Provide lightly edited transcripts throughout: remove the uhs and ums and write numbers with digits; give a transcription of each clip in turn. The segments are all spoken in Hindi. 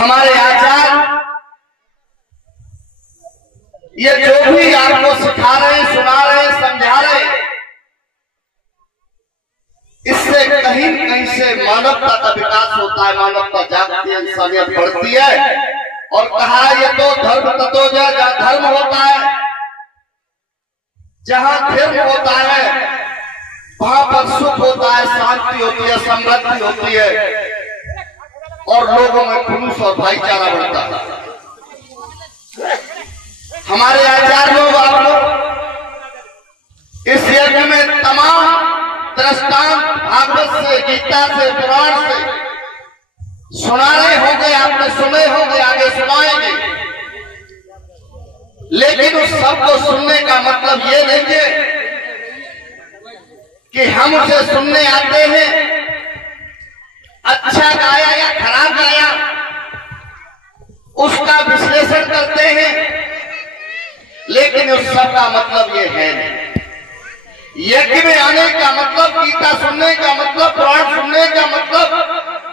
हमारे आचार्य ये जो भी आपको सिखा रहे, सुना रहे, समझा रहे, इससे कहीं कहीं से मानवता का विकास होता है, मानवता जागती है, इंसानियत बढ़ती है। और कहा ये तो धर्म तत्व जहाँ धर्म होता है, जहाँ धर्म होता है वहां पर सुख होता है, शांति होती है, समृद्धि होती है और लोगों में खुलूस और भाईचारा बढ़ता है। हमारे आचार्य लोग, आप लोग इस यज्ञ में तमाम दृष्टांत भागवत से, गीता से, पुराण से सुना रहे होंगे, आपने सुने होंगे, आगे सुनाएंगे। लेकिन उस सब को सुनने का मतलब ये नहीं है कि हम उसे सुनने आते हैं, अच्छा गाया या खराब गाया उसका विश्लेषण करते हैं, लेकिन उस सब का मतलब ये है नहीं। यज्ञ में आने का मतलब, गीता सुनने का मतलब, पुराण सुनने का मतलब,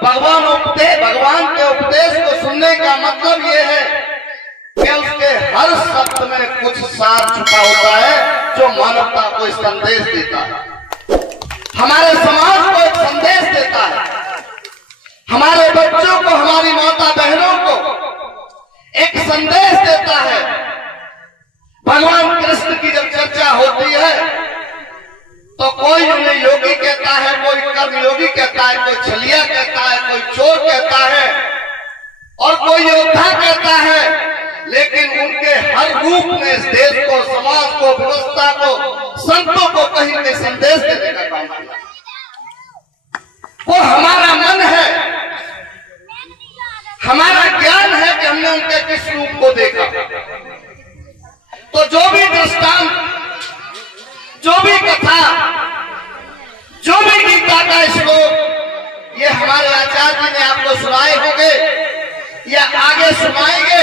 भगवान के उपदेश को सुनने का मतलब ये है कि उसके हर शब्द में कुछ सार छुपा होता है जो मानवता को संदेश देता है, हमारे समाज को एक संदेश देता है, हमारे बच्चों को, हमारी माता बहनों को एक संदेश देता है। भगवान कृष्ण की जब चर्चा होती है तो कोई उन्हें योगी कहता है, कोई कर्म योगी कहता है, कोई छलिया कहता है, कोई चोर कहता है और कोई योद्धा कहता है, लेकिन उनके हर रूप में इस देश को, समाज को, व्यवस्था को, संतों को कहीं न कहीं संदेश देने का काम किया। वो हमारा मन है, हमारा ज्ञान है कि हमने उनके किस रूप को देखा। तो जो भी दृष्टांत, जो भी कथा, जो भी गीता का श्लोक ये हमारे आचार्य जी ने आपको सुनाए होंगे या आगे सुनाएंगे,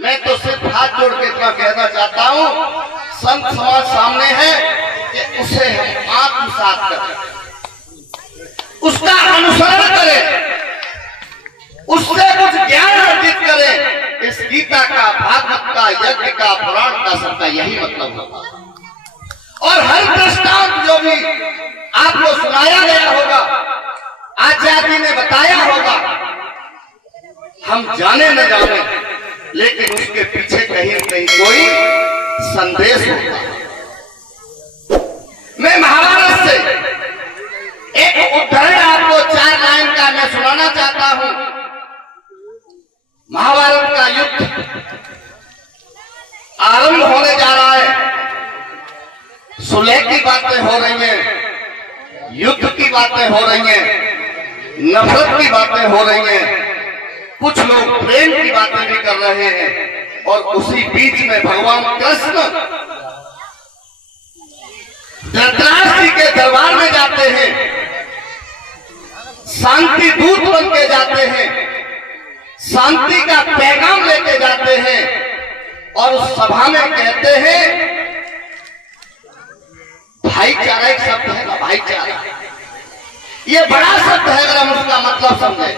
मैं तो सिर्फ हाथ जोड़ के इतना कहना चाहता हूं, संत समाज सामने है कि उसे हम आत्मसात करें, उसका अनुसरण करें, उससे कुछ ज्ञान अर्जित करें। इस गीता का, भागवत का, यज्ञ का, पुराण का, सबका यही मतलब होता है। और हर दृष्टांत जो भी आपको सुनाया गया होगा, आचार्य जी ने बताया होगा, हम जाने न जाने, लेकिन उसके पीछे कहीं न कहीं कोई संदेश होता है। मैं महाभारत से एक उदाहरण आपको 4 लाइन का मैं सुनाना चाहता हूं। महाभारत का युद्ध आरंभ होने जा रहा है, सुलह की बातें हो रही हैं, युद्ध की बातें हो रही हैं, नफरत की बातें हो रही हैं, कुछ लोग प्रेम की बातें भी कर रहे हैं। और उसी बीच में भगवान कृष्ण धृतराष्ट्र जी के दरबार में जाते हैं, शांति दूत बन के जाते हैं, शांति का पैगाम लेके जाते हैं और उस सभा में कहते हैं, भाईचारा एक शब्द है ना, भाईचारा ये बड़ा शब्द है अगर हम उसका मतलब समझें।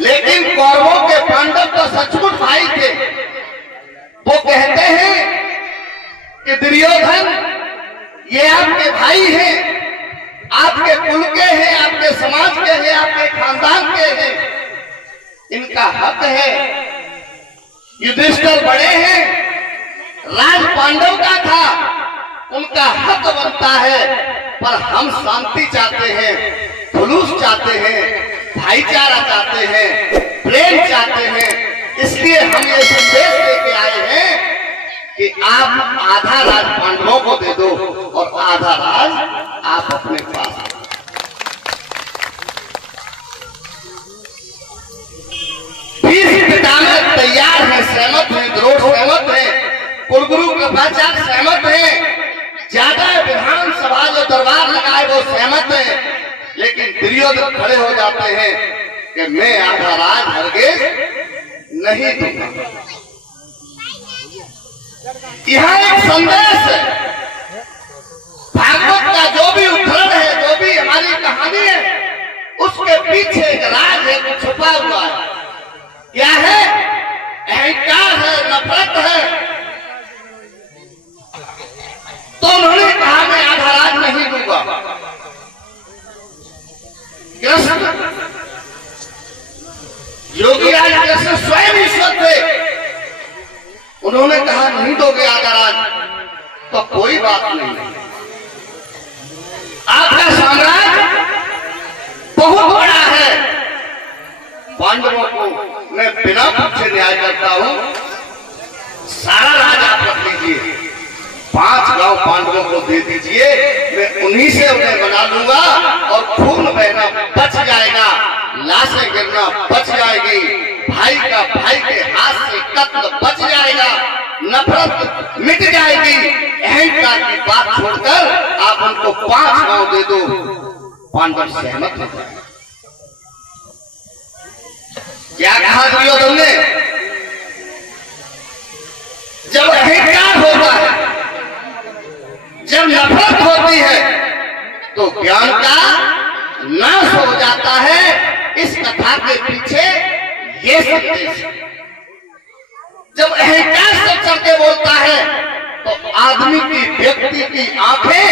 लेकिन कौरवों के पांडव तो सचमुच भाई थे। वो कहते हैं कि दुर्योधन ये आपके भाई हैं, आपके कुल के हैं, आपके समाज के हैं, आपके खानदान के हैं, इनका हक है। युधिष्ठिर बड़े हैं, राज पांडव का था, उनका हक बनता है, पर हम शांति चाहते हैं, खुलूस चाहते हैं, भाईचारा चाहते हैं, प्रेम चाहते हैं। इसलिए हम ये संदेश लेके आए हैं कि आप आधा राज पांडवों को दे दो और आधा राज आप अपने पास। भीष्म पितामह तैयार हैं, सहमत हैं, द्रोण सहमत हैं, कुलगुरु कृपाचार्य सहमत हैं, ज्यादा विधानसभा जो दरबार लगाए वो सहमत है। लेकिन दुर्योधन खड़े हो जाते हैं कि मैं आधा राज हरगिज नहीं दूंगा। यहां एक संदेश है, भागवत का जो भी उदाहरण है, जो भी हमारी कहानी है, उसके पीछे एक राज है, वो छुपा हुआ है। योगी राज कृष्ण स्वयं ईश्वर थे। उन्होंने कहा नहीं दोगे आदराज तो कोई बात नहीं, आपका साम्राज्य बहुत बड़ा है, पांडवों को मैं बिना पूछे न्याय करता हूं, सारा राज आप रख लीजिए, 5 गांव पांडवों को दे दीजिए, मैं उन्हीं से उन्हें बना लूंगा और खून बहना बच जाएगा, लाशें गिरना बच जाएगी, भाई का भाई के हाथ से कत्ल बच जाएगा, नफरत मिट जाएगी, अहंकार की बात छोड़कर आप उनको 5 गांव दे दो। पांडव सहमत हो गए। क्या कहा दुर्योधन ने? जब अहंकार होता है, जब नफरत होती है तो ज्ञान का नाश हो जाता है। इस कथा के पीछे ये संदेश है। जब अहंकार से चढ़के बोलता है तो आदमी की, व्यक्ति की आंखें,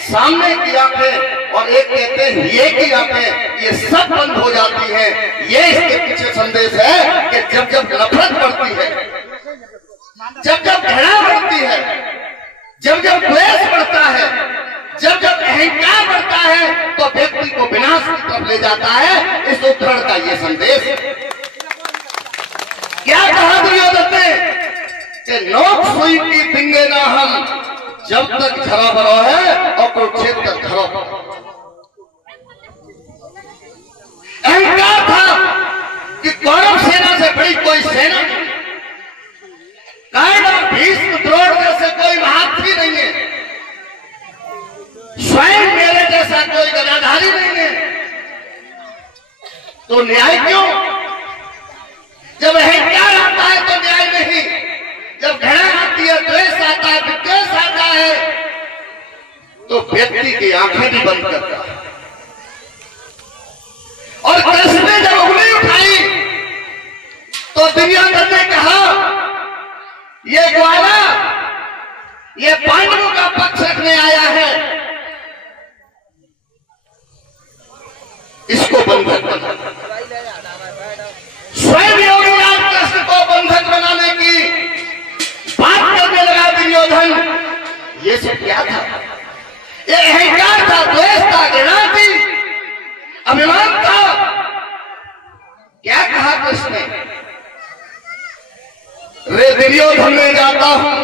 सामने की आंखें और एक कहते हैं ये की आंखें, ये सब बंद हो जाती हैं। ये इसके पीछे संदेश है कि जब जब नफरत बढ़ती है, जब जब घृणा बढ़ती है, जब जब द्वेष बढ़ता है, जब जब अहंकार बढ़ता है तो व्यक्ति को विनाश की तरफ ले जाता है। इस उदाहरण का ये संदेश। क्या कहा दुर्योधन ने कि नोक सुई की पिंगे ना हम, जब तक झरा भरो है और कुरुक्षेत्र तक झरो। अहंकार था कि कौरव सेना से बड़ी कोई सेना नहीं, कर्ण भीष्म द्रोण जैसे कोई महारथी नहीं है, स्वयं मेरे जैसा कोई गदाधारी नहीं है, तो न्याय क्यों? जब अहंकार आता है तो न्याय नहीं, जब घृणा आती है, द्वेष आता है, विद्वेष आता है तो व्यक्ति की आंखें भी बंद करता है। और कृष्ण ने जब उंगली उठाई तो दुर्योधन ने कहा ये ग्वाला, ये पांडवों का पक्ष रखने आया है, इसको बंधक बना। स्वयं योगी राज कृष्ण को बंधक बनाने की बात करने लगा दुर्योधन। ये सब क्या था? ये अहंकार था, द्वेष था, घृणा थी, अभिमान था। क्या कहा कृष्ण ने? रे दुर्योधन में जाता हूं,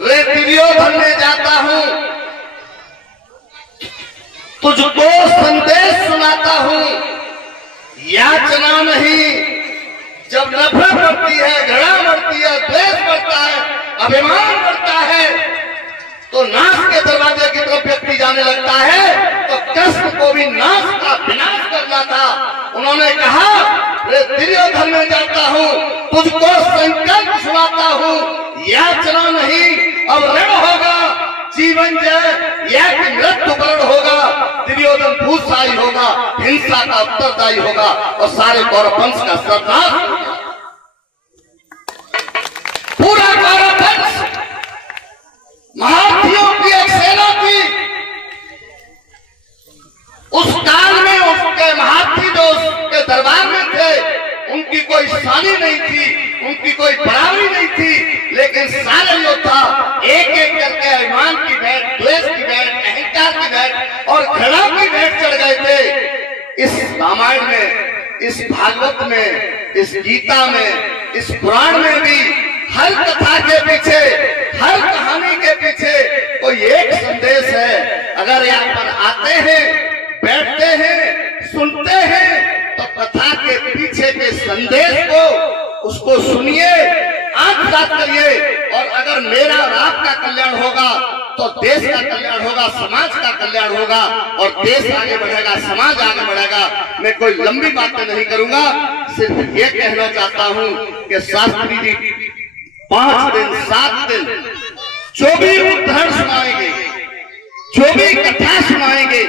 रे दुर्योधन में जाता हूं, तुझको संदेश सुनाता हूं, याचना नहीं। जब नफरत बढ़ती है, घृणा बढ़ती है, द्वेष बढ़ता है, अभिमान बढ़ता है तो नाश के दरवाजे की तरफ व्यक्ति जाने लगता है। तो कृष्ण को भी नाश का विनाश करना था। उन्होंने कहा रे दुर्योधन में जाता हूं, तुझको संकल्प सुनाता हूं, याचना नहीं, अब रण होगा, जीवन जय या कि मृत्यु वर्ण होगा। दुर्योधन भूषाई होगा, हिंसा का उत्तरदायी होगा और सारे कौरव वंश का सरदार होगा। पूरा कौरव वंश महारथियों की एक सेना थी। उस काल में उसके महारथी जो उसके दरबार में थे, उनकी कोई शानी नहीं थी, उनकी कोई बराबरी नहीं थी, लेकिन सारे योद्धा एक एक करके अभिमान की भेंट, द्वेष की भेंट, अहंकार की भेंट और घृणा की भेंट चढ़ गए थे। इस रामायण में, इस भागवत में, इस गीता में, इस पुराण में भी हर कथा के पीछे, हर कहानी के पीछे कोई एक संदेश है। अगर यहाँ पर आते हैं, बैठते हैं, सुनते हैं तो कथा के पीछे के संदेश को, उसको सुनिए, आंख साफ करिए। और अगर मेरा और आपका कल्याण होगा तो देश का कल्याण होगा, समाज का कल्याण होगा और देश आगे बढ़ेगा, समाज आगे बढ़ेगा। मैं कोई लंबी बातें नहीं करूंगा, सिर्फ ये कहना चाहता हूं कि शास्त्री जी 5 दिन 7 दिन जो भी उदाहरण सुनाएंगे, जो भी कथा सुनाएंगे,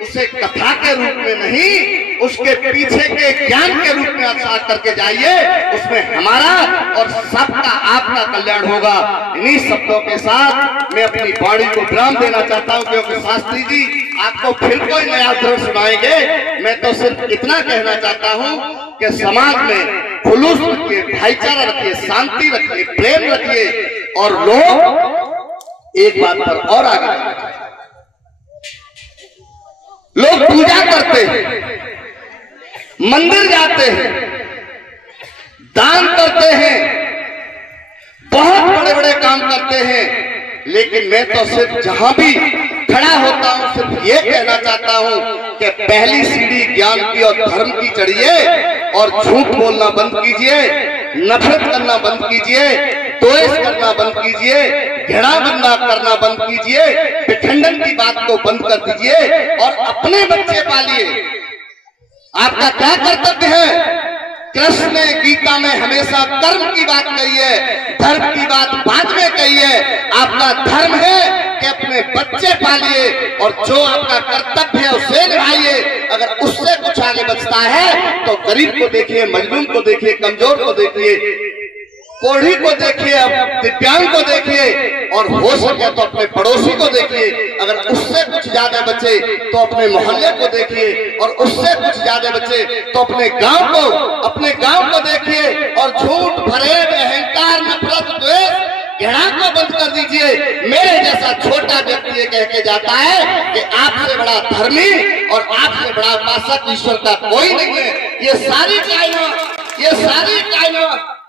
उसे कथा के रूप में नहीं, उसके पीछे के ज्ञान के रूप में आसार करके जाइए। उसमें हमारा और सबका आपका कल्याण होगा। इन्हीं शब्दों के साथ मैं अपनी वाणी को विराम देना चाहता हूं, क्योंकि शास्त्री जी आपको फिर कोई नया धर्म सुनाएंगे। मैं तो सिर्फ इतना कहना चाहता हूं कि समाज में खुलूस रखिए, भाईचारा रखिए, शांति रखिए, प्रेम रखिए। और लोग एक बात पर और आगे बढ़ना चाहिए, लोग पूजा करते हैं, मंदिर जाते हैं, दान करते हैं, बहुत बड़े बड़े काम करते हैं, लेकिन मैं तो सिर्फ जहां भी खड़ा होता हूं सिर्फ ये कहना चाहता हूं कि पहली सीढ़ी ज्ञान की और धर्म की चढ़िए और झूठ बोलना बंद कीजिए, नफरत करना बंद कीजिए, द्वेष करना बंद कीजिए, घृणा करना बंद कीजिए, विखंडन की बात को बंद कर दीजिए और अपने बच्चे पालिए। आपका क्या कर्तव्य है? कृष्ण ने गीता में हमेशा कर्म की बात कही है, धर्म की बात बाद में कही है। आपका धर्म है कि अपने बच्चे पालिए और जो आपका कर्तव्य है उसे निभाइए। अगर उससे कुछ आगे बचता है तो गरीब को देखिए, मजलूम को देखिए, कमजोर को देखिए, कोढ़ी को देखिए, दिव्यांग को देखिए और हो सके तो अपने पड़ोसी को देखिए। अगर उससे कुछ ज्यादा बचे तो अपने मोहल्ले को देखिए और उससे कुछ ज्यादा बचे तो अपने गांव को देखिए। और झूठ, फरेब, अहंकार, नफरत, द्वेष, घृणा को बंद कर दीजिए। मेरे जैसा छोटा व्यक्ति ये कह के जाता है कि आपसे बड़ा धर्मी और आपसे बड़ा उपासक ईश्वर का कोई नहीं है। ये सारी कायनात,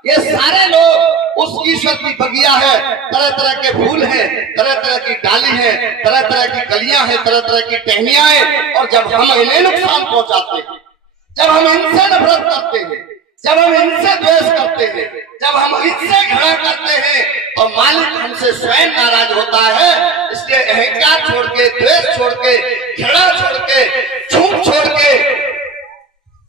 ये सारे लोग उस ईश्वर की बगिया है। तरह तरह के फूल हैं, तरह तरह की डाली है, तरह तरह की कलियां हैं, तरह तरह की टहनियां हैं। और जब हम इन्हें नुकसान पहुंचाते हैं, जब हम इनसे नफरत करते हैं, जब हम इनसे द्वेष करते हैं, जब हम इनसे घृणा करते हैं तो मालिक हमसे स्वयं नाराज होता है। इसलिए अहंकार छोड़ के, द्वेष छोड़ के, घृणा छोड़ के, झूठ छोड़ के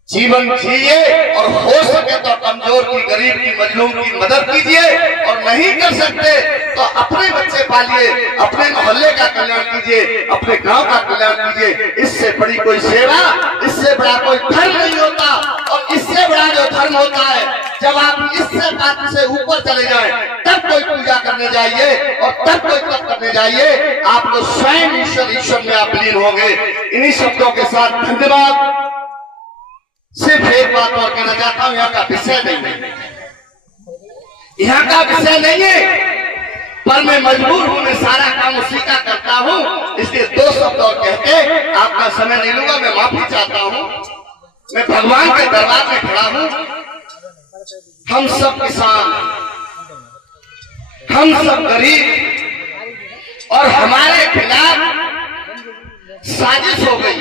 जीवन जिए और हो सके तो कमजोर की, गरीब की, मजलूम की मदद कीजिए। और नहीं कर सकते तो अपने बच्चे पालिए, अपने मोहल्ले का कल्याण कीजिए, अपने गांव का कल्याण कीजिए। इससे बड़ी कोई सेवा, इससे बड़ा कोई धर्म नहीं होता। और इससे बड़ा जो धर्म होता है, जब आप इससे बात से ऊपर चले जाएं तब कोई पूजा करने जाइए और तब कोई तप करने जाइए। आपको स्वयं ईश्वर में आप लीन होंगे। इन्हीं शब्दों के साथ धन्यवाद। सिर्फ एक बात और कहना चाहता हूं, यहाँ का विषय नहीं है, यहाँ का विषय नहीं है, पर मैं मजबूर हूं, मैं सारा काम उसी का करता हूं। इसलिए दो शब्द और कहते आपका समय नहीं लूंगा। मैं माफी चाहता हूं, मैं भगवान के दरबार में खड़ा हूं। हम सब किसान, हम सब गरीब और हमारे खिलाफ साजिश हो गई।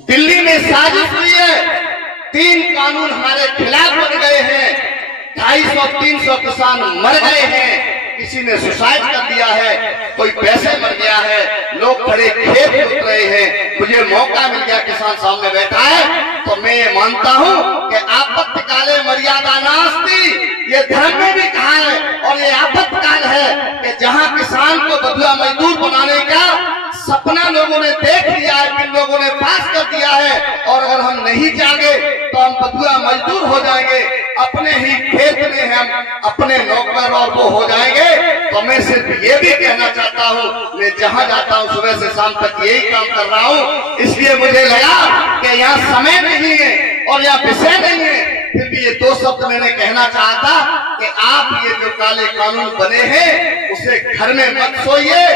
दिल्ली में साजिश हुई है, 3 कानून हमारे खिलाफ बन गए हैं, 250-300 किसान मर गए हैं, किसी ने सुसाइड कर दिया है, कोई पैसे मर गया है, लोग खड़े खेत जोत रहे हैं। मुझे मौका मिल गया, किसान सामने बैठा है, तो मैं ये मानता हूं कि आपत्तिकाले मर्यादा नास्ति, ये धर्म में भी कहा है। और ये आपत्तिकाल है कि जहां किसान को बंधुआ मजदूर बनाने का सपना लोगों ने देख लिया है, किन लोगों ने पास कर दिया है, और अगर हम नहीं जागे तो हम बंधुआ मजदूर हो जाएंगे, अपने ही खेत में हम अपने नौकर और वो हो जाएंगे। तो मैं सिर्फ ये भी कहना चाहता हूँ, मैं जहाँ जाता हूँ सुबह से शाम तक यही काम कर रहा हूँ। इसलिए मुझे लगा कि यहाँ समय नहीं है और यहाँ विषय नहीं है, फिर भी ये 2 शब्द मैंने कहना चाहा था कि आप ये जो काले कानून बने हैं उसे घर में मत सोइए,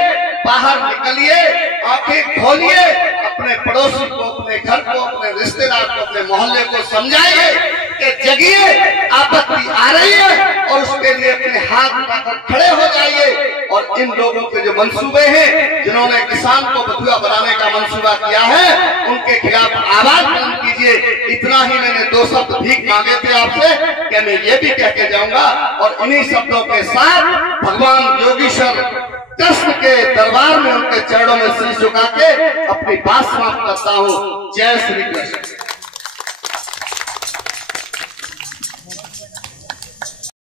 बाहर निकलिए, आंखें खोलिए, अपने पड़ोसी को, अपने घर को, अपने रिश्तेदार को, अपने मोहल्ले को समझाइए कि जगिए, आपत्ति आ रही है और उसके लिए अपने हाथ उठाकर खड़े हो जाइए। और इन लोगों के जो मंसूबे हैं, जिन्होंने किसान को बंधुआ बनाने का मंसूबा किया है, उनके खिलाफ आवाज बुलंद कीजिए। इतना ही मैंने 2 शब्द भीख मांगे थे आपसे कि मैं ये भी कह के जाऊंगा। और इन्हीं शब्दों के साथ भगवान योगीश्वर कृष्ण के दरबार में, उनके चरणों में शीश झुका के अपनी बात समाप्त करता हूँ। जय श्री कृष्ण।